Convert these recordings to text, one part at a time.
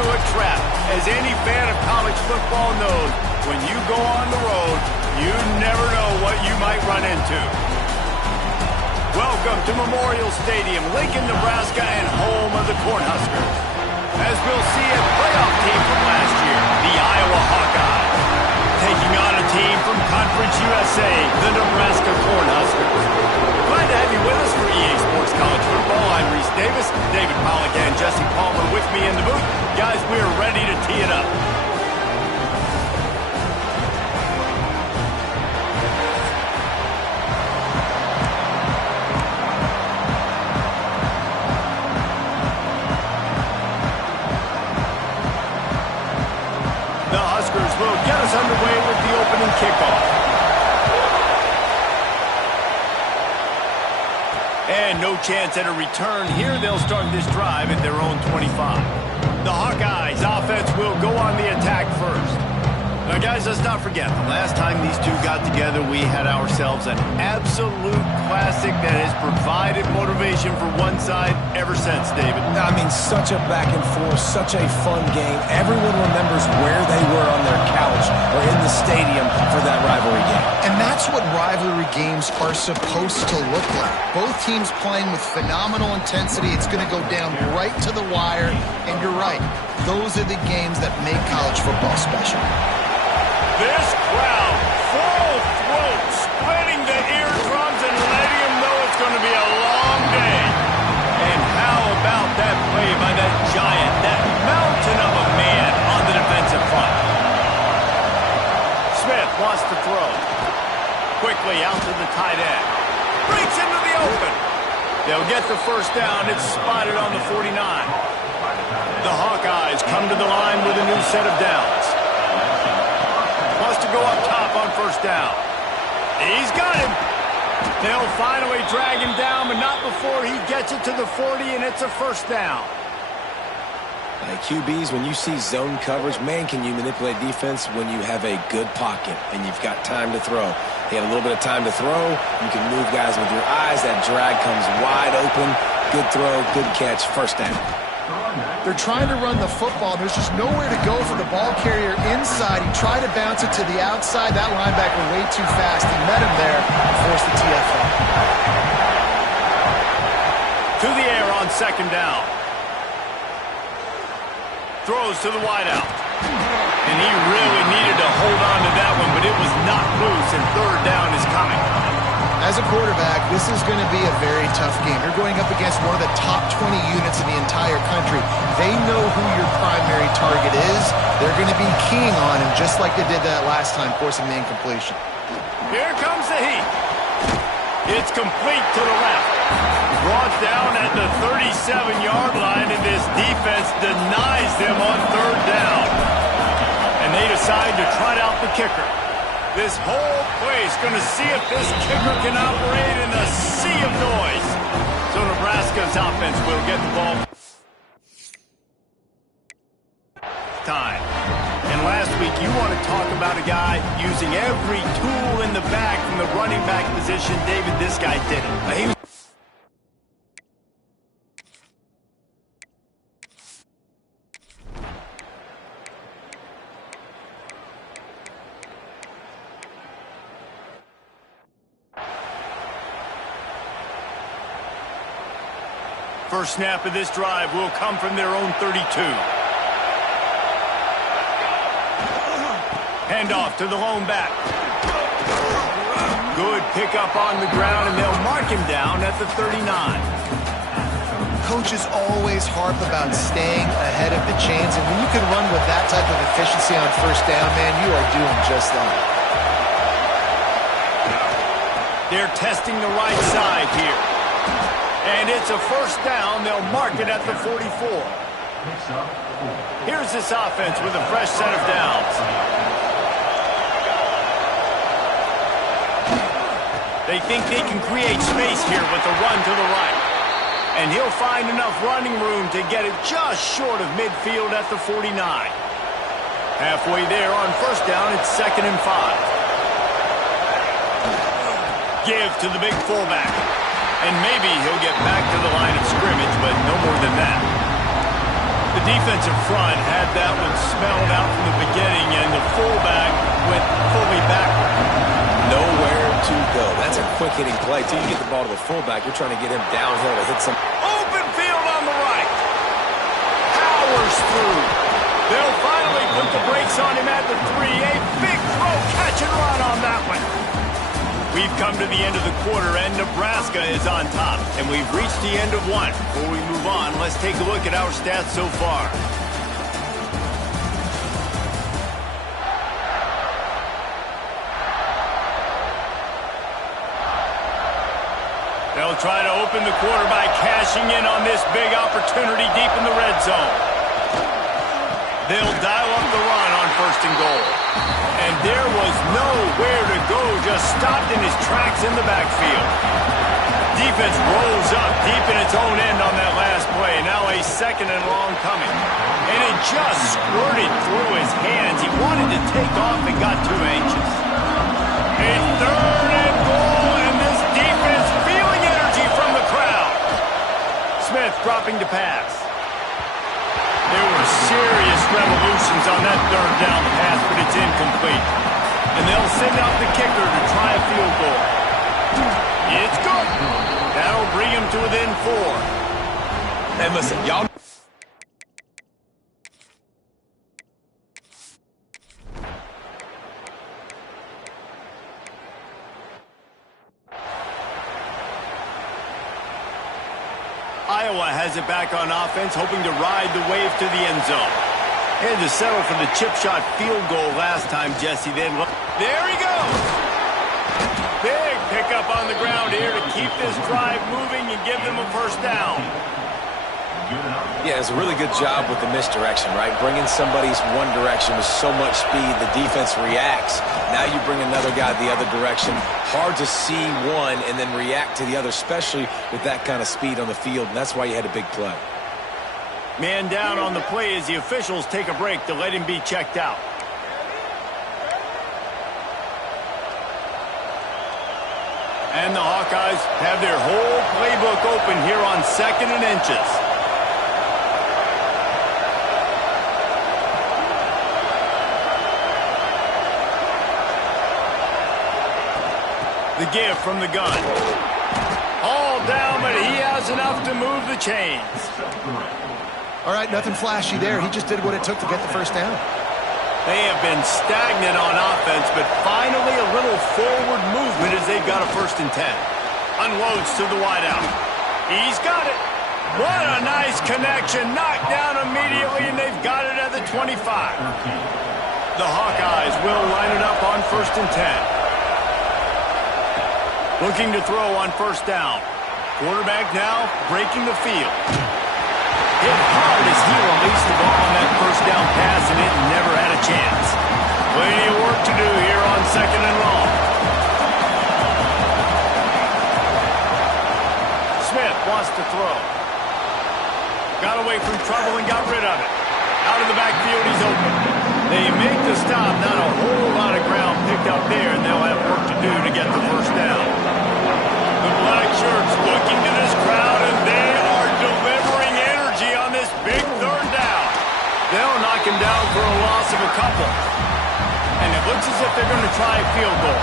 into a trap. As any fan of college football knows, when you go on the road, you never know what you might run into. Welcome to Memorial Stadium, Lincoln, Nebraska, and home of the Cornhuskers. As we'll see a playoff team from last year, the Iowa Hawkeyes, taking on a team from Conference USA, the Nebraska Cornhuskers. Glad to have you with us for EA Sports College Football. I'm Reese Davis, David Pollack, and Jesse Palmer with me in the booth. Guys, we're ready to tee it up. The Huskers will get us underway with the opening kickoff. And no chance at a return here. They'll start this drive at their own 25. The Hawkeyes offense will go on the attack first. Now, guys, let's not forget, the last time these two got together, we had ourselves an absolute classic that has provided motivation for one side ever since, David. I mean, such a back and forth, such a fun game. Everyone remembers where they were on their couch or in the stadium for that rivalry game. And that's what rivalry games are supposed to look like. Both teams playing with phenomenal intensity. It's going to go down right to the wire. And you're right, those are the games that make college football special. This crowd, full throat, splitting the eardrums and letting them know it's going to be a long day. And how about that play by that giant, that mountain of a man on the defensive front? Smith wants to throw. Quickly out to the tight end. Breaks into the open. They'll get the first down. It's spotted on the 49. The Hawkeyes come to the line with a new set of downs. Wants to go up top on first down. He's got him. They'll finally drag him down, but not before he gets it to the 40, and it's a first down. QBs, when you see zone coverage, man, can you manipulate defense when you have a good pocket and you've got time to throw. He had a little bit of time to throw. You can move guys with your eyes. That drag comes wide open. Good throw, good catch, first down. They're trying to run the football. There's just nowhere to go for the ball carrier inside. He tried to bounce it to the outside. That linebacker way too fast. He met him there and forced the TFL. To the air on second down. Throws to the wideout. And he really needed to hold on to that one, but it was not loose, and third down is coming. As a quarterback, this is going to be a very tough game. You're going up against one of the top 20 units in the entire country. They know who your primary target is. They're going to be keying on him, just like they did that last time, forcing the incompletion. Here comes the heat. It's complete to the left. Brought down at the 37-yard line, and this defense denies them on third down. And they decide to trot out the kicker. This whole place going to see if this kicker can operate in a sea of noise. So Nebraska's offense will get the ball. Time. And last week, you want to talk about a guy using every tool in the bag from the running back position. David, this guy did it. He was First snap of this drive will come from their own 32. Handoff to the lone back. Good pickup on the ground, and they'll mark him down at the 39. Coaches always harp about staying ahead of the chains, and when you can run with that type of efficiency on first down, man, you are doing just that. They're testing the right side here. And it's a first down. They'll mark it at the 44. Here's this offense with a fresh set of downs. They think they can create space here with the run to the right. And he'll find enough running room to get it just short of midfield at the 49. Halfway there on first down, it's 2nd and 5. Give to the big fullback. And maybe he'll get back to the line of scrimmage, but no more than that. The defensive front had that one smelled out from the beginning, and the fullback went fully backward. Nowhere to go. That's a quick-hitting play. Till you get the ball to the fullback, you're trying to get him downhill to hit some. Open field on the right. Powers through. They'll finally put the brakes on him at the 3. A big throw, catch and run on that one. We've come to the end of the quarter, and Nebraska is on top. And we've reached the end of one. Before we move on, let's take a look at our stats so far. They'll try to open the quarter by cashing in on this big opportunity deep in the red zone. They'll dial up the run on 1st and goal. And there was nowhere to go, just stopped in his tracks in the backfield. Defense rolls up deep in its own end on that last play. Now a 2nd and long coming. And it just squirted through his hands. He wanted to take off and got too anxious. A 3rd and goal, and this defense feeling energy from the crowd. Smith dropping to pass. There were serious revolutions on that 3rd down pass, but it's incomplete. And they'll send out the kicker to try a field goal. It's good. That'll bring him to within 4. And listen, y'all. Iowa has it back on offense, hoping to ride the wave to the end zone. Had to settle for the chip shot field goal last time, Jesse. Then there he goes. Big pickup on the ground here to keep this drive moving and give them a 1st down. Yeah, it's a really good job with the misdirection, right? Bringing somebody's one direction with so much speed, the defense reacts. Now you bring another guy the other direction. Hard to see one and then react to the other, especially with that kind of speed on the field, and that's why you had a big play. Man down on the play as the officials take a break to let him be checked out. And the Hawkeyes have their whole playbook open here on 2nd and inches. The give from the gun. All down, but he has enough to move the chains. All right, nothing flashy there. He just did what it took to get the 1st down. They have been stagnant on offense, but finally a little forward movement as they've got a 1st and 10. Unloads to the wideout. He's got it. What a nice connection. Knocked down immediately, and they've got it at the 25. The Hawkeyes will line it up on 1st and 10. Looking to throw on 1st down. Quarterback now breaking the field. Hit hard as he released the ball on that 1st down pass, and it never had a chance. Plenty of work to do here on 2nd and long. Smith wants to throw. Got away from trouble and got rid of it. Out of the backfield, he's open. They make the stop. Not a whole lot of ground picked up there, and they'll have work to do to get the 1st down. The black shirts looking to this crowd, and they are delivering energy on this big 3rd down. They'll knock him down for a loss of a couple. And it looks as if they're going to try a field goal.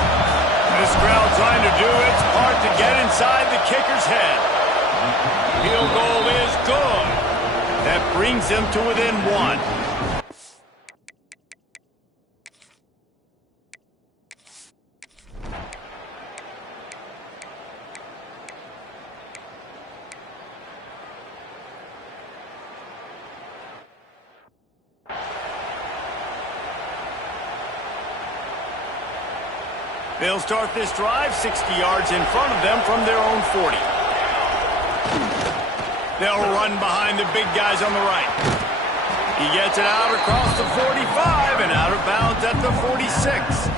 This crowd trying to do its part to get inside the kicker's head. Field goal is good. That brings them to within 1. They'll start this drive 60 yards in front of them from their own 40. They'll run behind the big guys on the right. He gets it out across the 45 and out of bounds at the 46.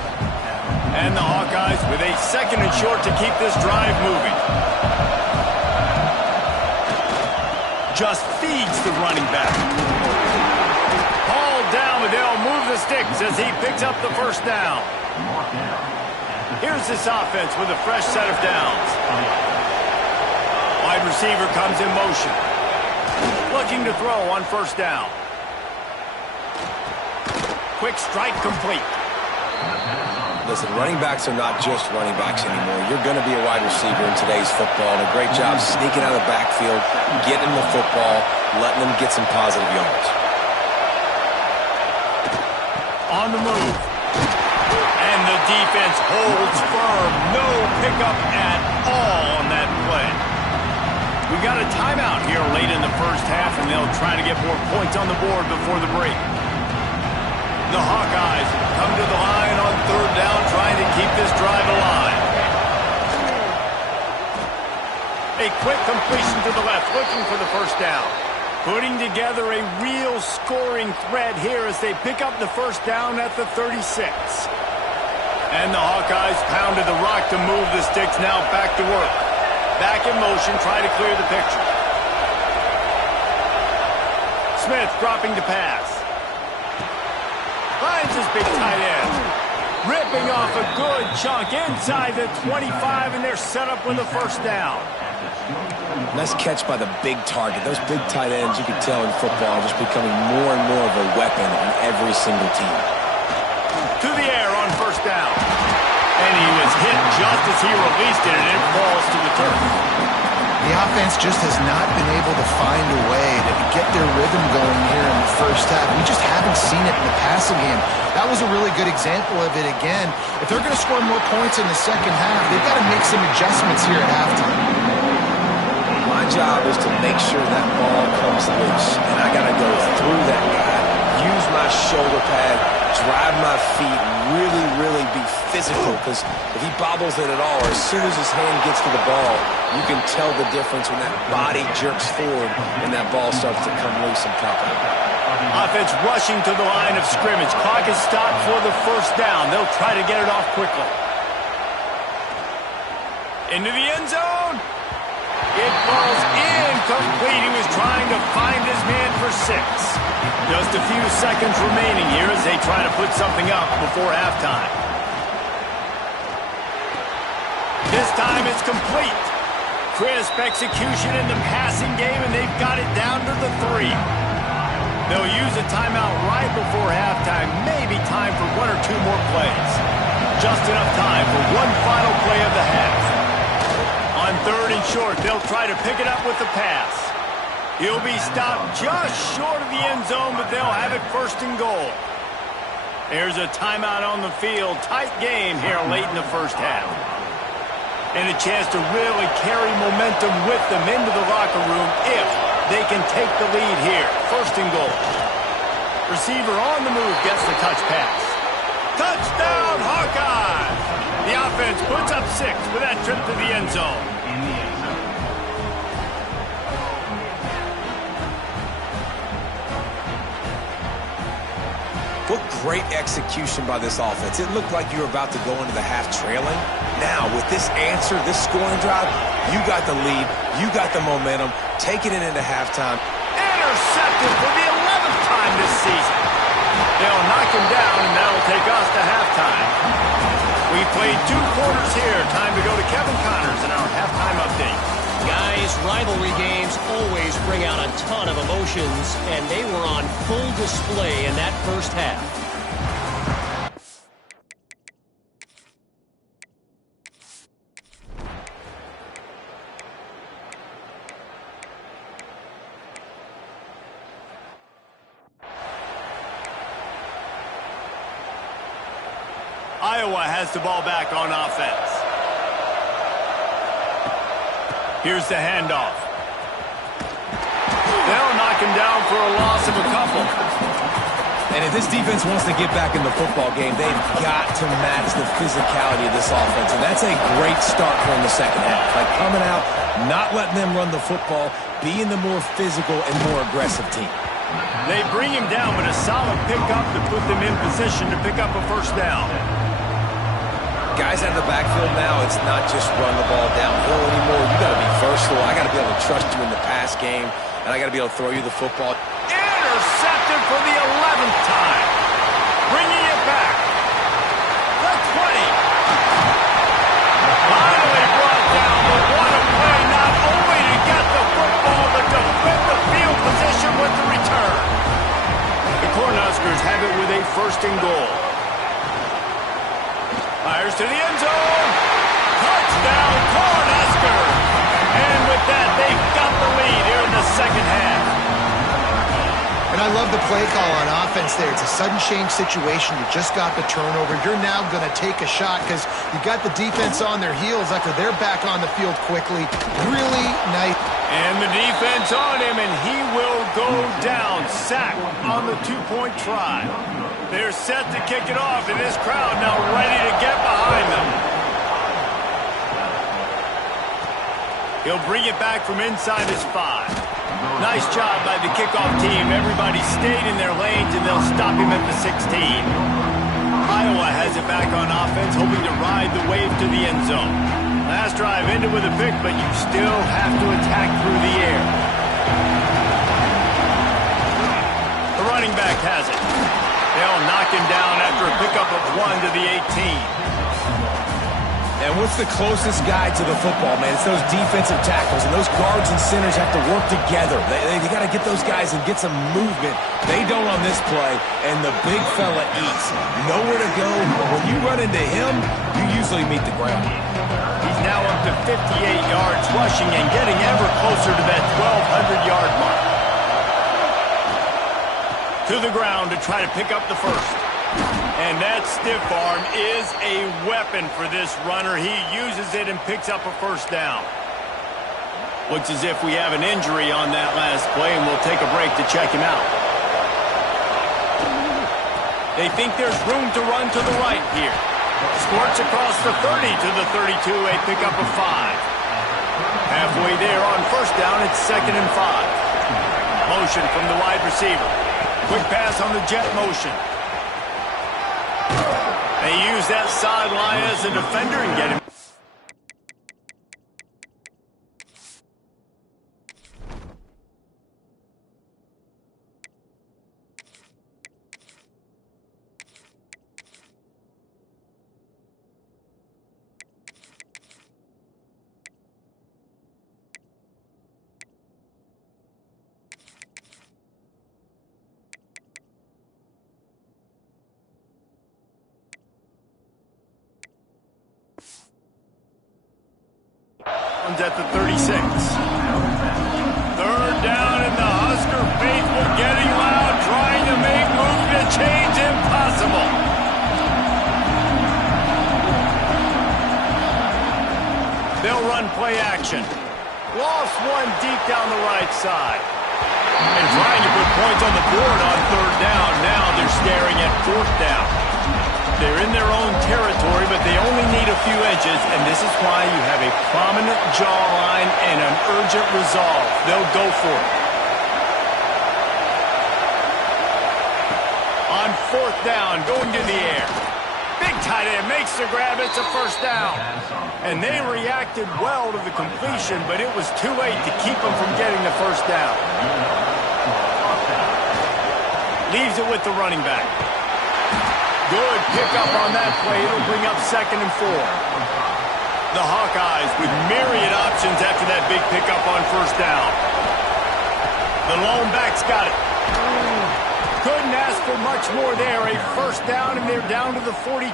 And the Hawkeyes with a 2nd and short to keep this drive moving. Just feeds the running back. Hauled down, but they'll move the sticks as he picks up the 1st down. Here's this offense with a fresh set of downs. Wide receiver comes in motion. Looking looking to throw on first down. Quick strike complete. Listen, running backs are not just running backs anymore. You're going to be a wide receiver in today's football. And a great job sneaking out of the backfield, getting the football, letting them get some positive yards. On the move. And the defense holds firm. No pickup at all on that play. We got a timeout here late in the first half, and they'll try to get more points on the board before the break. The Hawkeyes come to the line on third down, trying to keep this drive alive. A quick completion to the left, looking for the first down. Putting together a real scoring threat here as they pick up the first down at the 36. And the Hawkeyes pounded the rock to move the sticks, now back to work. Back in motion, try to clear the picture. Smith dropping to pass. Finds his big tight end. Ripping off a good chunk inside the 25, and they're set up with a first down. Nice catch by the big target. Those big tight ends, you can tell in football, are just becoming more and more of a weapon on every single team. To the air on first down. And he was hit just as he released it, and it falls to the turf. The offense just has not been able to find a way to get their rhythm going here in the first half. We just haven't seen it in the passing game. That was a really good example of it again. If they're going to score more points in the second half, they've got to make some adjustments here at halftime. My job is to make sure that ball comes loose, and I got to go through that guy, use my shoulder pad, drive my feet, really be physical, because if he bobbles it at all, or as soon as his hand gets to the ball, you can tell the difference when that body jerks forward and that ball starts to come loose and pop out. Offense rushing to the line of scrimmage. Clock is stopped for the first down. They'll try to get it off quickly. Into the end zone. It falls incomplete. He was trying to find his man for 6. Just a few seconds remaining here as they try to put something up before halftime. This time it's complete. Crisp execution in the passing game, and they've got it down to the 3. They'll use a timeout right before halftime. Maybe time for 1 or 2 more plays. Just enough time for one final play of the half. On third and short, they'll try to pick it up with the pass. He'll be stopped just short of the end zone, but they'll have it first and goal. There's a timeout on the field. Tight game here late in the first half. And a chance to really carry momentum with them into the locker room if they can take the lead here. First and goal. Receiver on the move gets the touch pass. Touchdown, Hawkeyes! The offense puts up 6 with that trip to the end zone. What great execution by this offense. It looked like you were about to go into the half trailing. Now, with this answer, this scoring drive, you got the lead, you got the momentum, taking it into halftime. Intercepted for the 11th time this season. They'll knock him down, and that'll take us to halftime. We played 2 quarters here. Time to go to Kevin Connors in our halftime update. Guys, rivalry games always bring out a ton of emotions, and they were on full display in that first half. Iowa has the ball back on offense. Here's the handoff. They'll knock him down for a loss of a couple. And if this defense wants to get back in the football game, they've got to match the physicality of this offense. And that's a great start for in the second half. Like coming out, not letting them run the football, being the more physical and more aggressive team. They bring him down, but a solid pickup to put them in position to pick up a first down. Guys out of the backfield now, it's not just run the ball downhill anymore. You got to be versatile. I got to be able to trust you in the pass game, and I got to be able to throw you the football. Intercepted for the 11th time. Bringing it back. The 20. Finally brought down, but what a play, not only to get the football, but to flip the field position Huskers have it with a 1st and goal. Fires to the end zone. Touchdown, Cornhuskers. And with that, they've got the lead here in the 2nd half. And I love the play call on offense there. It's a sudden change situation. You just got the turnover. You're now going to take a shot because you got the defense on their heels after they're back on the field quickly. Really nice. And the defense on him, and he will go down. Sack on the 2-point try. They're set to kick it off, and this crowd now ready to get behind them. He'll bring it back from inside his 5. Nice job by the kickoff team. Everybody stayed in their lanes, and they'll stop him at the 16. Iowa has it back on offense, hoping to ride the wave to the end zone. Last drive ended with a pick, but you still have to attack through the air. The running back has it. They'll knock him down after a pickup of 1 to the 18. And what's the closest guy to the football, man? It's those defensive tackles, and those guards and centers have to work together. They got to get those guys and get some movement. They don't on this play, and the big fella eats. Nowhere to go. When you run into him, you usually meet the ground. He's now up to 58 yards rushing and getting ever closer to that 1,200-yard mark. To the ground to try to pick up the 1st. And that stiff arm is a weapon for this runner. He uses it and picks up a 1st down. Looks as if we have an injury on that last play, and we'll take a break to check him out. They think there's room to run to the right here. Squirts across the 30 to the 32, a pickup of 5. Halfway there on 1st down, it's 2nd and 5. Motion from the wide receiver. Quick pass on the jet motion. They use that sideline as a defender and get him. At the 36. 3rd down, and the Husker faithful getting loud, trying to make movement change impossible. They'll run play action. Lost one deep down the right side. And trying to put points on the board on 3rd down. Now they're staring at 4th down. They're in their own territory, but they only need a few inches, and this is why you have a prominent jawline and an urgent resolve. They'll go for it. On 4th down, going to the air. Big tight end makes the grab. It's a 1st down. And they reacted well to the completion, but it was too late to keep them from getting the 1st down. Leaves it with the running back. Good pickup on that play. It'll bring up 2nd and 4. The Hawkeyes with myriad options after that big pickup on 1st down. The lone back's got it. Couldn't ask for much more there. A 1st down, and they're down to the 42.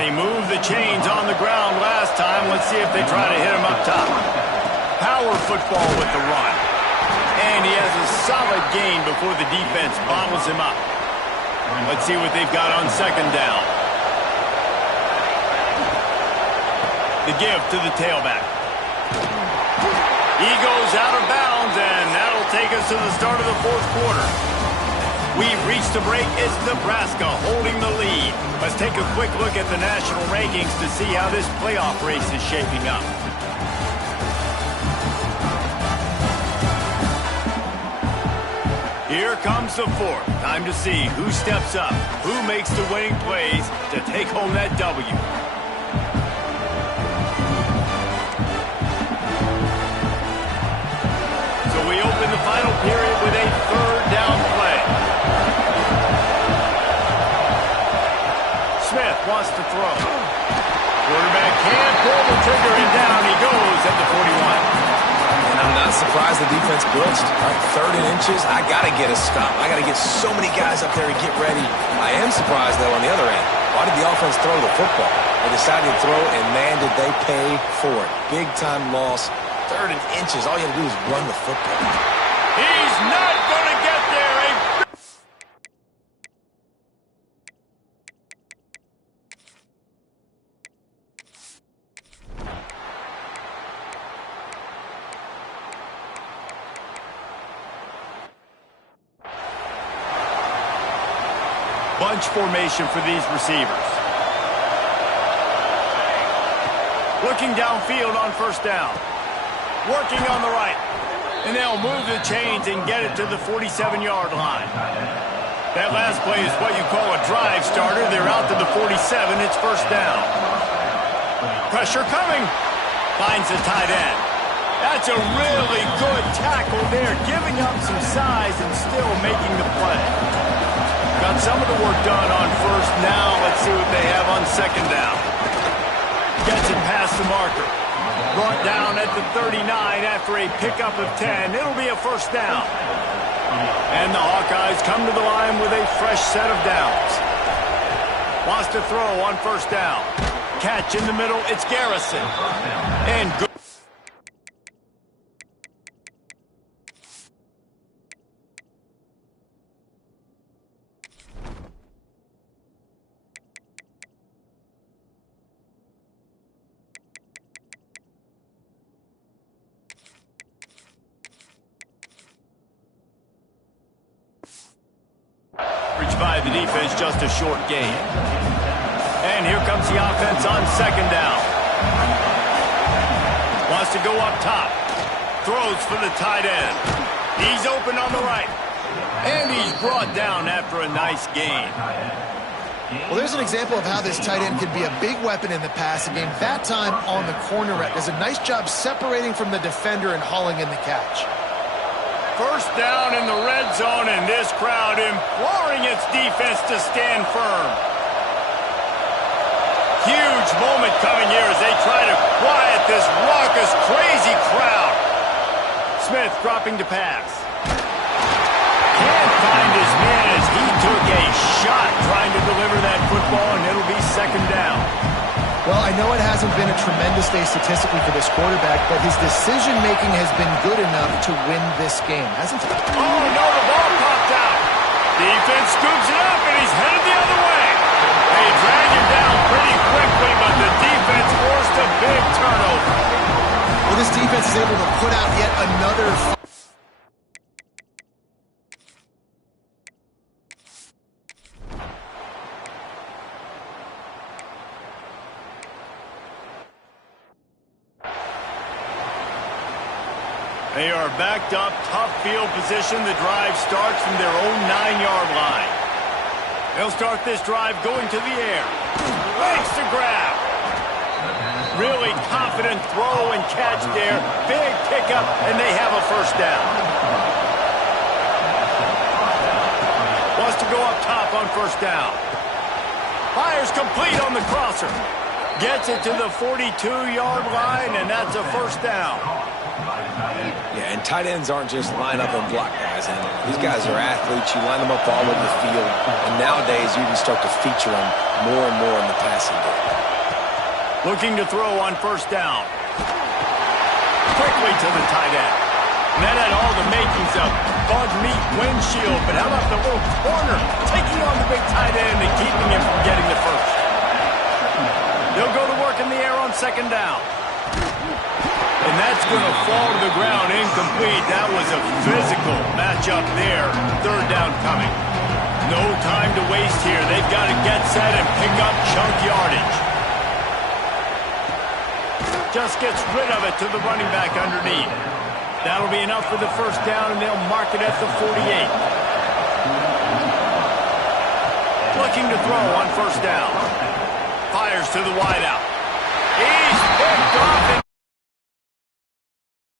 They moved the chains on the ground last time. Let's see if they try to hit him up top. Power football with the run. And he has a solid gain before the defense bottles him up. Let's see what they've got on 2nd down. The give to the tailback. He goes out of bounds, and that'll take us to the start of the 4th quarter. We've reached a break. It's Nebraska holding the lead. Let's take a quick look at the national rankings to see how this playoff race is shaping up. Here comes the 4th. Time to see who steps up, who makes the winning plays to take home that W. So we open the final period with a 3rd down play. Smith wants to throw. Quarterback can't pull the trigger, and down he goes at the 41. And I'm Not surprised the defense blitzed. All right, 3rd and inches, I got to get a stop. I got to get so many guys up there to get ready. I am surprised, though, on the other end. Why did the offense throw the football? They decided to throw, and, man, did they pay for it. Big-time loss. 3rd and inches, all you have to do is run the football. He's not going to get there. Bunch formation for these receivers. Looking downfield on 1st down. Working on the right. And they'll move the chains and get it to the 47-yard line. That last play is what you call a drive starter. They're out to the 47. It's 1st down. Pressure coming. Finds the tight end. That's a really good tackle there, giving up some size and still making the play. Got some of the work done on 1st. Now let's see what they have on 2nd down. Gets it past the marker. Brought down at the 39 after a pickup of 10. It'll be a 1st down. And the Hawkeyes come to the line with a fresh set of downs. Wants to throw on 1st down. Catch in the middle. It's Garrison. And good. By the defense, just a short gain. And here comes the offense on 2nd down. Wants to go up top. Throws for the tight end. He's open on the right. And he's brought down after a nice gain. Well, there's an example of how this tight end could be a big weapon in the passing game. That time on the corner route. Does a nice job separating from the defender and hauling in the catch. 1st down in the red zone, and this crowd imploring its defense to stand firm. Huge moment coming here as they try to quiet this raucous, crazy crowd. Smith dropping to pass. Can't find his man as he took a shot trying to deliver that football, and it'll be 2nd down. Well, I know it hasn't been a tremendous day statistically for this quarterback, but his decision-making has been good enough to win this game, hasn't it? Oh, no, the ball popped out. Defense scoops it up, and he's headed the other way. They drag him down pretty quickly, but the defense forced a big turnover. Well, this defense is able to put out yet another... They are backed up, tough field position. The drive starts from their own 9-yard line. They'll start this drive going to the air. Makes the grab. Really confident throw and catch there. Big pickup, and they have a 1st down. Wants to go up top on 1st down. Fires complete on the crosser. Gets it to the 42-yard line, and that's a 1st down. Yeah, and tight ends aren't just line up and block guys anymore. These guys are athletes. You line them up all over the field. And nowadays, you can start to feature them more and more in the passing game. Looking to throw on 1st down. Quickly to the tight end. And that had all the makings of bug meat windshield. But how about the little corner taking on the big tight end and keeping him from getting the 1st? They'll go to work in the air on 2nd down. And that's going to fall to the ground incomplete. That was a physical matchup there. 3rd down coming. No time to waste here. They've got to get set and pick up chunk yardage. Just gets rid of it to the running back underneath. That'll be enough for the 1st down, and they'll mark it at the 48. Looking to throw on 1st down. Fires to the wideout. He's picked off and